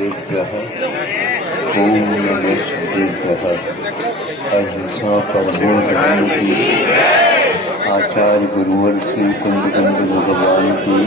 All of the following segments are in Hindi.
वासुदेव्यः ओम नमः अहिंसा परमो धर्म की आचार्य गुरुवर श्री कुंदकंद भगवान की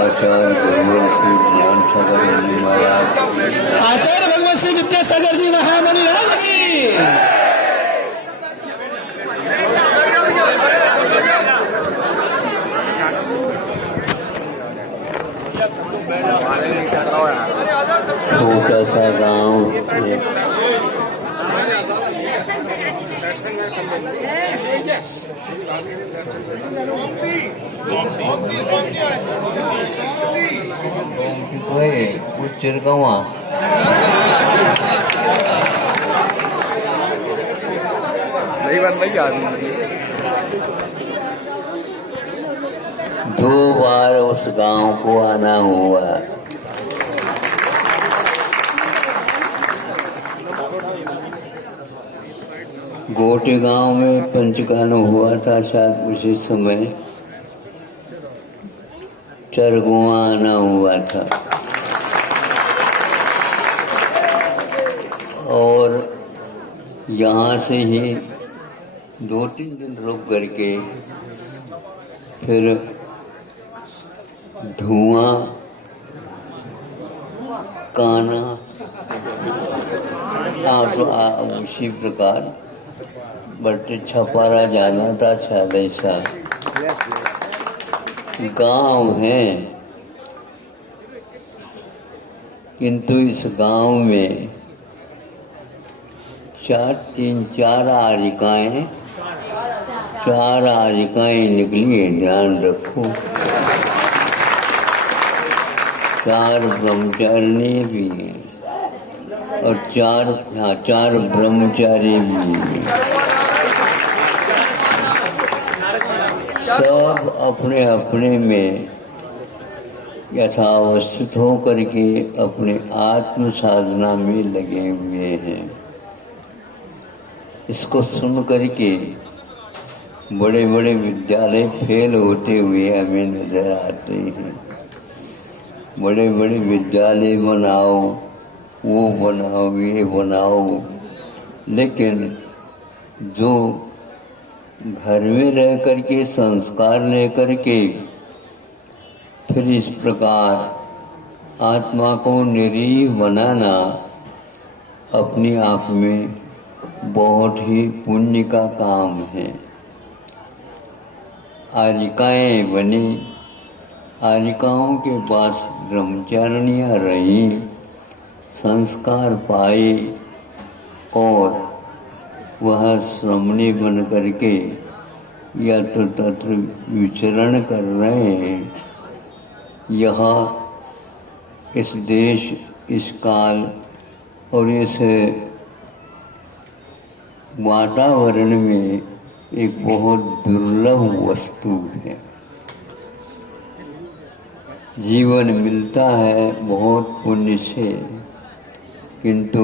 आचार्य गुरुवर श्री ज्ञान सागर जी महाराज आचार्य भगवान श्री विद्यासागर जी महामणि राज की छोटा सा गांव है। चिरगावा नहीं बन रही आदमी 2 बार उस गांव को आना हुआ। गोटे गांव में पंचकान हुआ था, शायद उसी समय चरगुआ आना हुआ था और यहाँ से ही 2-3 दिन रुक करके फिर धुआं काना आप उसी प्रकार बट छपारा जाना था। शायद ऐसा गांव है, किंतु इस गांव में 4 आरिकाएं निकली है, ध्यान रखो। 4 ब्रह्मचारिणी भी हैं और 4 ब्रह्मचारी भी हैं। सब अपने अपने में यथावस्थित हो करके अपने आत्म साधना में लगे हुए हैं। इसको सुन करके बड़े बड़े विद्यालय फेल होते हुए हमें नजर आते हैं। बड़े बड़े विद्यालय बनाओ, वो बनाओ, ये बनाओ, लेकिन जो घर में रह करके संस्कार ले करके फिर इस प्रकार आत्मा को निरीह बनाना अपने आप में बहुत ही पुण्य का काम है। आरिकाएं बनी, आरिकाओं के पास ब्रह्मचारिणियाँ रहीं, संस्कार पाए और वह श्रमणी बन करके यत्र तत्र विचरण कर रहे हैं। यहाँ इस देश, इस काल और इस वातावरण में एक बहुत दुर्लभ वस्तु है। जीवन मिलता है बहुत पुण्य से, किंतु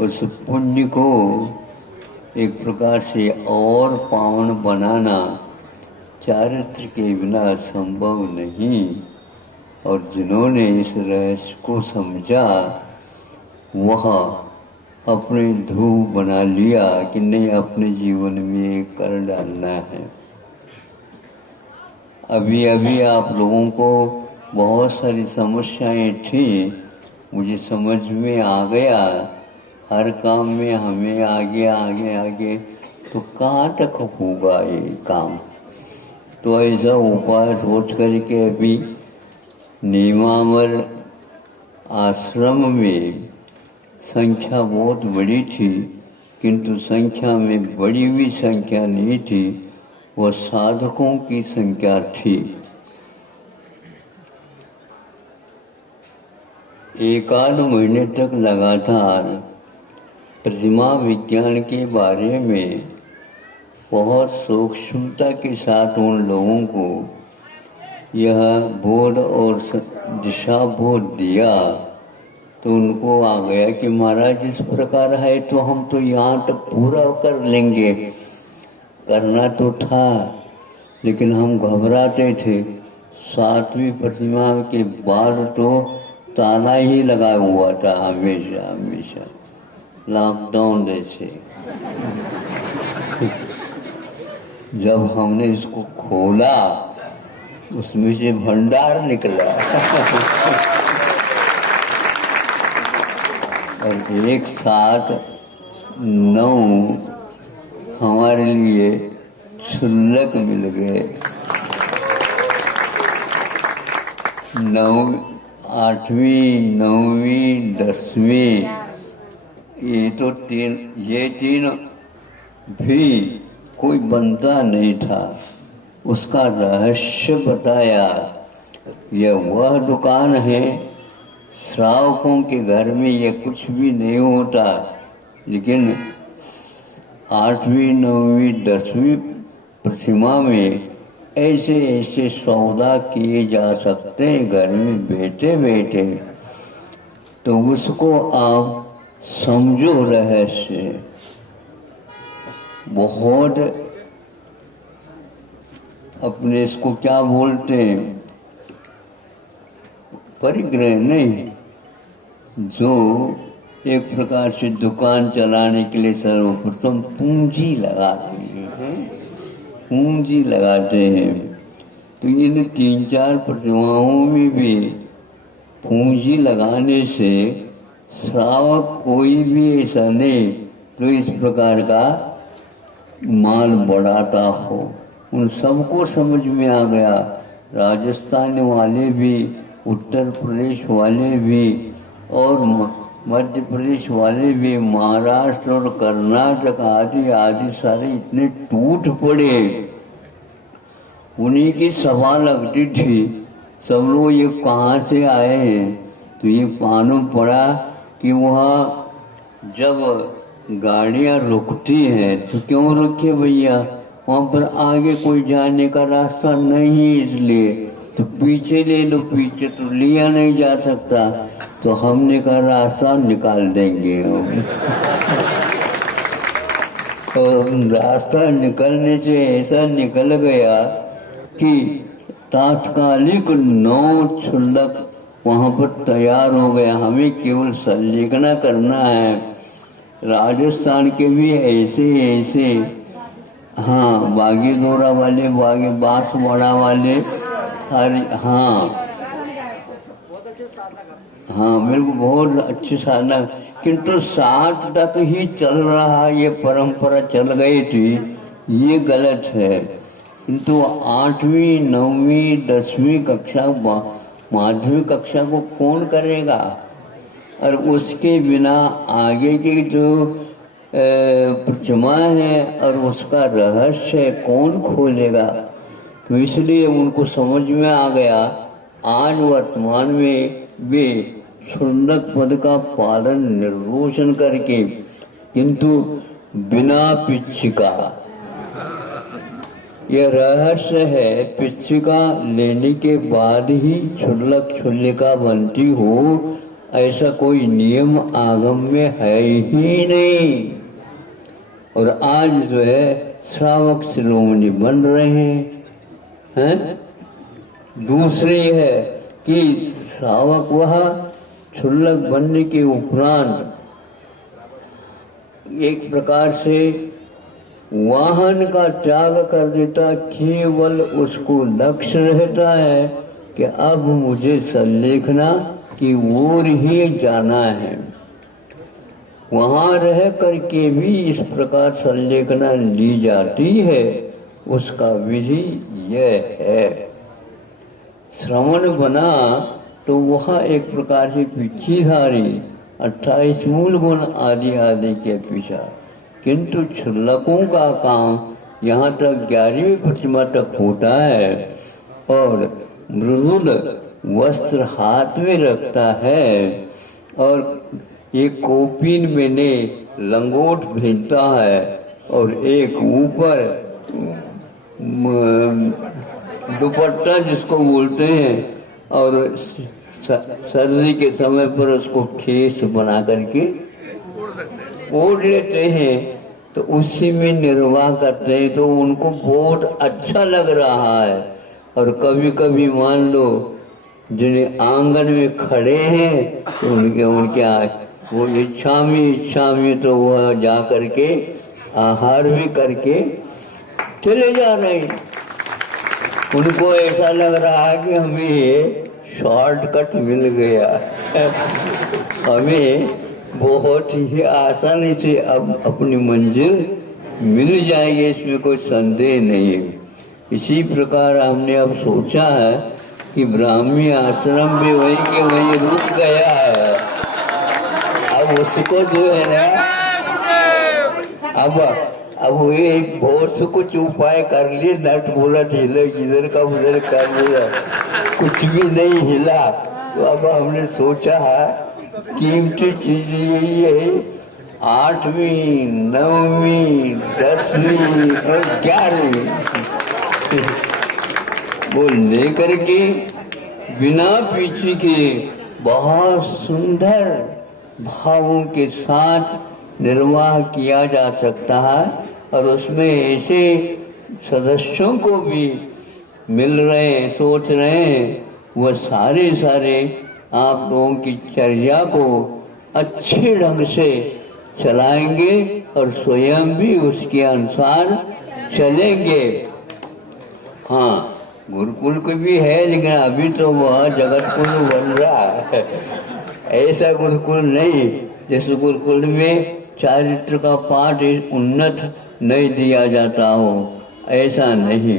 उस पुण्य को एक प्रकार से और पावन बनाना चारित्र के बिना संभव नहीं। और जिन्होंने इस रहस्य को समझा वह अपने ध्रुव बना लिया कि नहीं, अपने जीवन में कर डालना है। अभी अभी आप लोगों को बहुत सारी समस्याएं थी, मुझे समझ में आ गया। हर काम में हमें आगे आगे आगे तो कहाँ तक होगा ये काम। तो ऐसा उपाय सोच करके अभी नीमावर आश्रम में संख्या बहुत बड़ी थी, किंतु संख्या में बड़ी हुई संख्या नहीं थी, वह साधकों की संख्या थी। 1-8 महीने तक लगातार प्रतिमा विज्ञान के बारे में बहुत सूक्ष्मता के साथ उन लोगों को यह बोध और दिशा बोध दिया, तो उनको आ गया कि महाराज इस प्रकार है तो हम तो यहाँ तक पूरा कर लेंगे। करना तो था, लेकिन हम घबराते थे। 7वीं प्रतिमा के बाद तो ताला ही लगा हुआ था हमेशा हमेशा, लॉकडाउन जैसे। जब हमने इसको खोला उसमें से भंडार निकला। और एक साथ 9 हमारे लिए क्षुल्लक मिल गए। 8वीं 9वीं 10वीं ये तीन भी कोई बनता नहीं था। उसका रहस्य बताया। यह वह दुकान है, श्रावकों के घर में ये कुछ भी नहीं होता, लेकिन 8वीं 9वीं 10वीं प्रतिमा में ऐसे ऐसे सौदा किए जा सकते हैं घर में बैठे बैठे। तो उसको आप समझो रहस्य। बहुत अपने इसको क्या बोलते हैं, परिग्रह नहीं, जो एक प्रकार से दुकान चलाने के लिए सर्वप्रथम पूंजी लगाते हैं, पूंजी लगाते हैं। तो इन 3-4 प्रतिमाओं में भी पूंजी लगाने से श्रावक कोई भी ऐसा नहीं तो इस प्रकार का माल बढ़ाता हो। उन सबको समझ में आ गया, राजस्थान वाले भी, उत्तर प्रदेश वाले भी और मध्य प्रदेश वाले भी, महाराष्ट्र और कर्नाटक आदि आदि सारे इतने टूट पड़े। उन्हीं की सभा लगती थी, सब लोग ये कहाँ से आए हैं, तो ये मालूम पड़ा कि वहाँ जब गाड़ियाँ रुकती हैं तो क्यों रुके भैया, वहाँ पर आगे कोई जाने का रास्ता नहीं, इसलिए तो पीछे ले लो, पीछे तो लिया नहीं जा सकता, तो हमने का रास्ता निकाल देंगे हम। और रास्ता निकलने से ऐसा निकल गया कि तात्कालिक 9 क्षुल्लक वहाँ पर तैयार हो गया। हमें केवल संलेखना करना है। राजस्थान के भी ऐसे ऐसे, हाँ, बागीदोरा वाले, बांसवाड़ा वाले, हाँ हाँ, मेरे को बहुत अच्छी साधना, किंतु 60 तक ही चल रहा, ये परंपरा चल गई थी, ये गलत है। किंतु 8वीं 9वीं 10वीं कक्षा, माध्यमिक कक्षा को कौन करेगा, और उसके बिना आगे की जो प्रतिमा है और उसका रहस्य कौन खोलेगा। तो इसलिए उनको समझ में आ गया। आज वर्तमान में वे क्षुल्लक पद का पालन निर्वोशन करके, किंतु बिना पिच्छिका, यह रहस्य है, पिच्छिका लेने के बाद ही क्षुल्लक क्षुल्लिका बनती हो, ऐसा कोई नियम आगम में है ही नहीं। और आज जो है श्रावक शिरोमणि बन रहे हैं। दूसरी है कि श्रावक वह क्षुल्लक बनने के उपरांत एक प्रकार से वाहन का त्याग कर देता, केवल उसको लक्ष्य रहता है कि अब मुझे संलेखना की ओर ही जाना है। वहाँ रह करके भी इस प्रकार संलेखना ली जाती है। उसका विधि यह है, श्रवण बना तो वह एक प्रकार से पिछीधारी 28 मूल गुण आदि आदि के पीछा, किंतु क्षुल्लकों का काम यहाँ तक 11वीं प्रतिमा तक होता है और मृदुल वस्त्र हाथ में रखता है और एक कोपीन में ने लंगोट भेजता है और एक ऊपर दुपट्टा जिसको बोलते हैं, और सर्दी के समय पर उसको खेस बना करके ओढ़ लेते हैं, तो उसी में निर्वाह करते हैं। तो उनको बहुत अच्छा लग रहा है। और कभी कभी मान लो जिन्हें आंगन में खड़े हैं तो उनके उनके वो इच्छा में तो वह जा करके आहार भी करके चले जा रहे हैं। उनको ऐसा लग रहा है कि हमें ये शॉर्टकट मिल गया हमें बहुत ही आसानी से अब अपनी मंजिल मिल जाएगी, इसमें कोई संदेह नहीं है। इसी प्रकार हमने अब सोचा है कि ब्राह्मी आश्रम भी वहीं के वहीं रुक गया है। अब उसको जो है ना अब वो एक बहुत से कुछ उपाय कर लिए, नट बोलट हिले, इधर का उधर कर लिया, कुछ भी नहीं हिला। तो अब हमने सोचा है कीमती चीज यही है 8वीं 9वीं 10वीं और 11वीं वो लेकर के बिना पीछे के बहुत सुंदर भावों के साथ निर्वाह किया जा सकता है। और उसमें ऐसे सदस्यों को भी मिल रहे हैं, सोच रहे हैं, वह सारे आप लोगों की चर्या को अच्छे ढंग से चलाएंगे और स्वयं भी उसके अनुसार चलेंगे। हाँ, गुरुकुल को भी है, लेकिन अभी तो वह जगतकुल बन रहा है। ऐसा गुरुकुल नहीं जैसे गुरुकुल में चारित्र का पाठ उन्नत नहीं दिया जाता हो, ऐसा नहीं।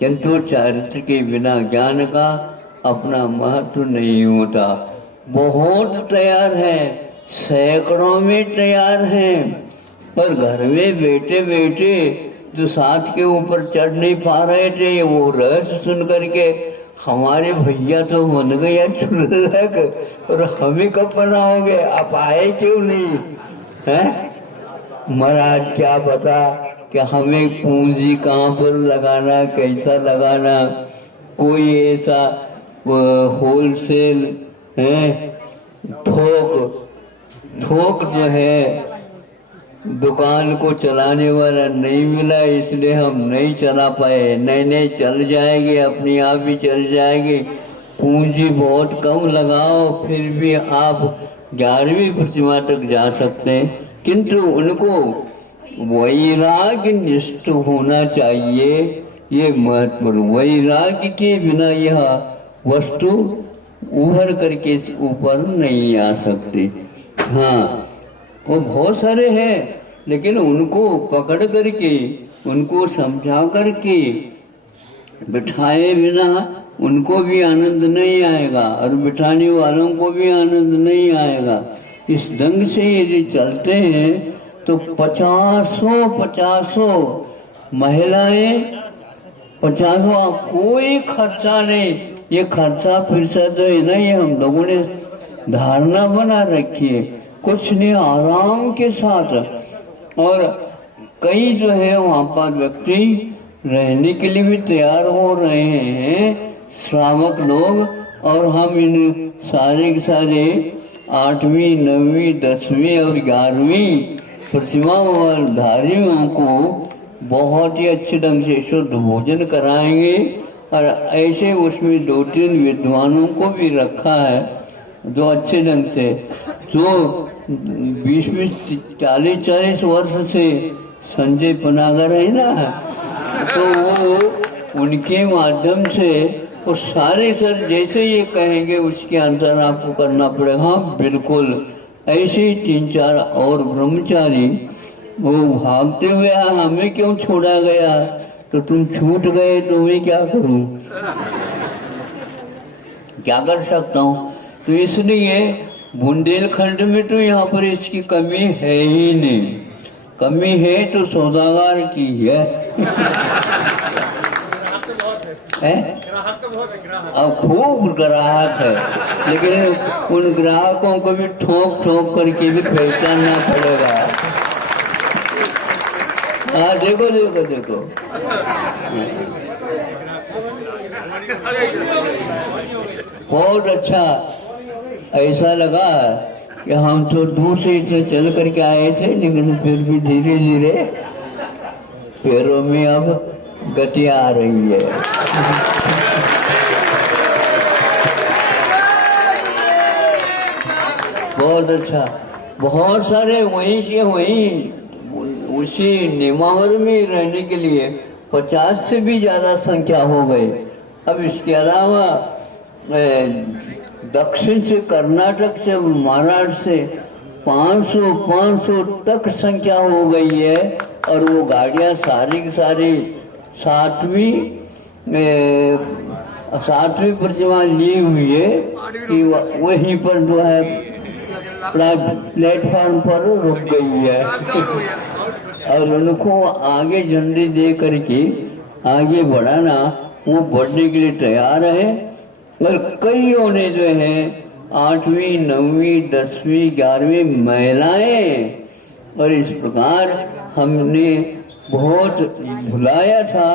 किंतु चारित्र के बिना ज्ञान का अपना महत्व नहीं होता। बहुत तैयार है, सैकड़ों में तैयार हैं, पर घर में बैठे बैठे जो साथ के ऊपर चढ़ नहीं पा रहे थे, वो रहस्य सुन करके हमारे भैया तो बन गया चुलक और हमें कब बनाओगे, आप आए क्यों नहीं हैं? महाराज क्या पता कि हमें पूंजी कहाँ पर लगाना, कैसा लगाना। कोई ऐसा होलसेल है थोक जो है दुकान को चलाने वाला नहीं मिला, इसलिए हम नहीं चला पाए। नहीं चल जाएगी, अपनी आप भी चल जाएगी। पूंजी बहुत कम लगाओ, फिर भी आप 11वीं प्रतिमा तक जा सकते हैं। किंतु उनको वैराग्य निष्ठ होना चाहिए, ये महत्वपूर्ण। वैराग्य के बिना यह वस्तु उभर करके ऊपर नहीं आ सकती। हाँ, वो बहुत सारे हैं, लेकिन उनको पकड़ करके, उनको समझा करके बिठाए बिना उनको भी आनंद नहीं आएगा और बिठाने वालों को भी आनंद नहीं आएगा। इस ढंग से यदि चलते हैं तो 50 महिलाएं, 50 कोई खर्चा नहीं। ये खर्चा फिर से तो है ना, ये हम लोगों ने धारणा बना रखी है। कुछ नहीं, आराम के साथ। और कई जो है वहाँ पर व्यक्ति रहने के लिए भी तैयार हो रहे हैं, श्रावक लोग। और हम इन सारे के सारे 8वीं 9वीं 10वीं और 11वीं प्रतिमा धारियों को बहुत ही अच्छे ढंग से शुद्ध भोजन कराएंगे। और ऐसे उसमें 2-3 विद्वानों को भी रखा है जो अच्छे ढंग से, जो 20 40 वर्ष से संजय पनागर है ना, तो वो उनके माध्यम से वो सारे सर जैसे ये कहेंगे उसके अनुसार आपको करना पड़ेगा। हाँ बिल्कुल, ऐसे ही 3-4 और ब्रह्मचारी वो भागते हुए हमें क्यों छोड़ा गया, तो तुम छूट गए तो मैं क्या करूं, क्या कर सकता हूं। तो इसलिए बुंदेलखंड में तो यहाँ पर इसकी कमी है ही नहीं। कमी है तो सौदागर की है, अब खूब ग्राहक है, लेकिन उन ग्राहकों को भी ठोक करके भी पहचानना पड़ेगा। हाँ देखो बहुत अच्छा ऐसा लगा कि हम तो दूर से इसे चल करके आए थे, लेकिन फिर भी धीरे धीरे पैरों में अब गति आ रही है। बहुत अच्छा। बहुत सारे वहीं से वहीं उसी नेमावर में रहने के लिए 50 से भी ज़्यादा संख्या हो गई। अब इसके अलावा दक्षिण से, कर्नाटक से, महाराष्ट्र से 500 तक संख्या हो गई है। और वो गाड़ियाँ सारी की सारी सातवीं प्रतिमा ली हुई है कि वहीं पर जो है प्लेटफॉर्म पर रुक गई है। और उनको आगे झंडे दे करके आगे बढ़ाना, वो बढ़ने के लिए तैयार है। और कईयों ने जो है 8वीं, 9वीं, 10वीं, 11वीं महिलाएं, और इस प्रकार हमने बहुत भुलाया था,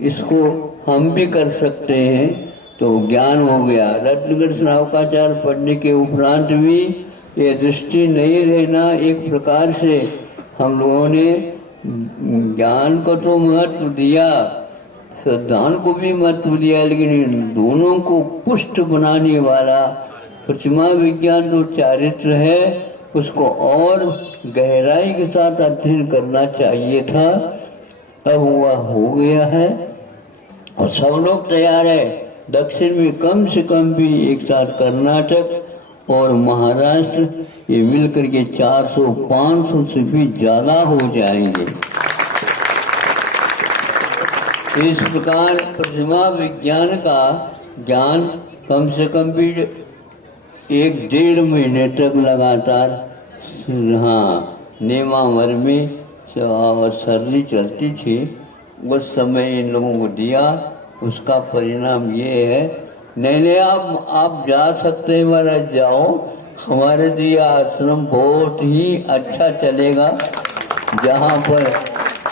इसको हम भी कर सकते हैं। तो ज्ञान हो गया। रत्नगर श्रावकाचार पढ़ने के उपरांत भी ये दृष्टि नहीं रहना, एक प्रकार से हम लोगों ने ज्ञान को तो महत्व दिया, श्रद्धान को भी महत्व दिया, लेकिन इन दोनों को पुष्ट बनाने वाला प्रतिमा विज्ञान जो चारित्र है उसको और गहराई के साथ अध्ययन करना चाहिए था। अब वह हो गया है और सब लोग तैयार है। दक्षिण में कम से कम भी एक साथ कर्नाटक और महाराष्ट्र ये मिलकर के 400-500 से भी ज़्यादा हो जाएंगे। इस प्रकार प्रतिमा विज्ञान का ज्ञान कम से कम भी 1-1.5 महीने तक लगातार नेमावर में सर्दी चलती थी, उस समय इन लोगों को दिया। उसका परिणाम ये है, नहीं आप जा सकते हैं, महाराज जाओ, हमारे तो यह आश्रम बहुत ही अच्छा चलेगा, जहाँ पर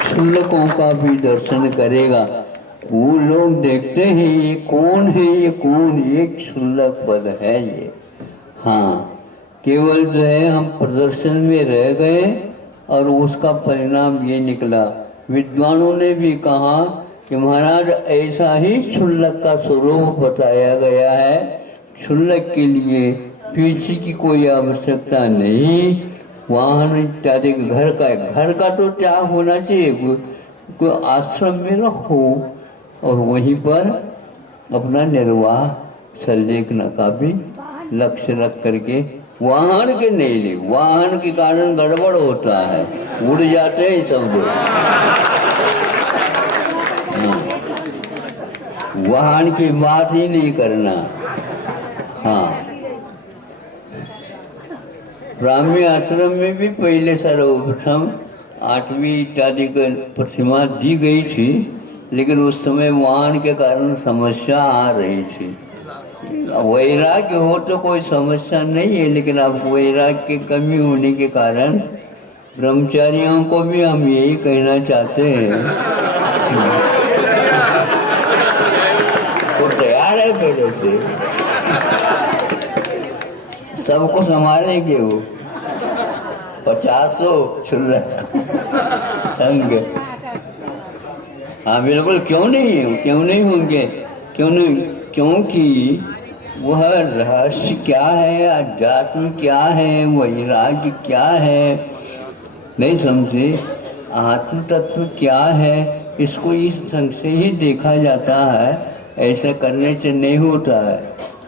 शुल्कों का भी दर्शन करेगा। वो लोग देखते हैं ये कौन है, ये कौन, एक शुल्क पद है ये। हाँ, केवल जो है हम प्रदर्शन में रह गए और उसका परिणाम ये निकला। विद्वानों ने भी कहा कि महाराज ऐसा ही शुल्क का स्वरूप बताया गया है, शुल्क के लिए पीछे की कोई आवश्यकता नहीं। वाहन इत्यादि घर का तो त्याग होना चाहिए, कोई आश्रम में रहो और वहीं पर अपना निर्वाह संलेखन का भी लक्ष्य रख करके, वाहन के नहीं ले, वाहन के कारण गड़बड़ होता है, उड़ जाते हैं सब लोग। वाहन की बात ही नहीं करना। हाँ, ब्राह्मी आश्रम में भी पहले सर्वप्रथम 8वीं इत्यादि की प्रतिमा दी गई थी, लेकिन उस समय वाहन के कारण समस्या आ रही थी। वैराग्य हो तो कोई समस्या नहीं है, लेकिन अब वैराग्य की कमी होने के कारण ब्रह्मचारियों को भी हम यही कहना चाहते हैं, वो तैयार है पहले से, सबको संभालेंगे वो 50 संग। हाँ बिल्कुल, क्यों नहीं होंगे, क्योंकि वह रहस्य क्या है, अध्यात्म क्या है, वैराग्य क्या है, नहीं समझे, आत्म तत्व क्या है, इसको इस ढंग से ही देखा जाता है। ऐसा करने से नहीं होता है,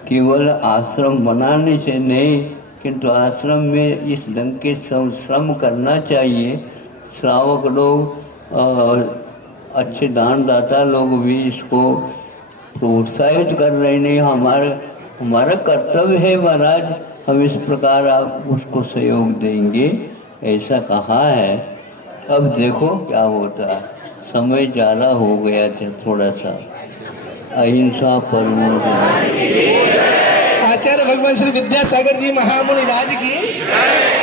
केवल आश्रम बनाने से नहीं, किंतु आश्रम में इस ढंग के श्रम करना चाहिए। श्रावक लोग और अच्छे दानदाता लोग भी इसको प्रोत्साहित कर रहे नहीं। हमारा कर्तव्य है महाराज, हम इस प्रकार आप उसको सहयोग देंगे, ऐसा कहा है। अब देखो क्या होता है, समय ज़्यादा हो गया था थोड़ा सा। अहिंसा परमो आचार्य भगवान श्री विद्यासागर जी महामुनि राज की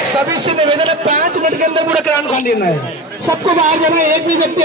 सभी से निवेदन है, 5 मिनट के अंदर पूरा ग्राउंड खाली लेना है, सबको बाहर जाना है, एक भी व्यक्ति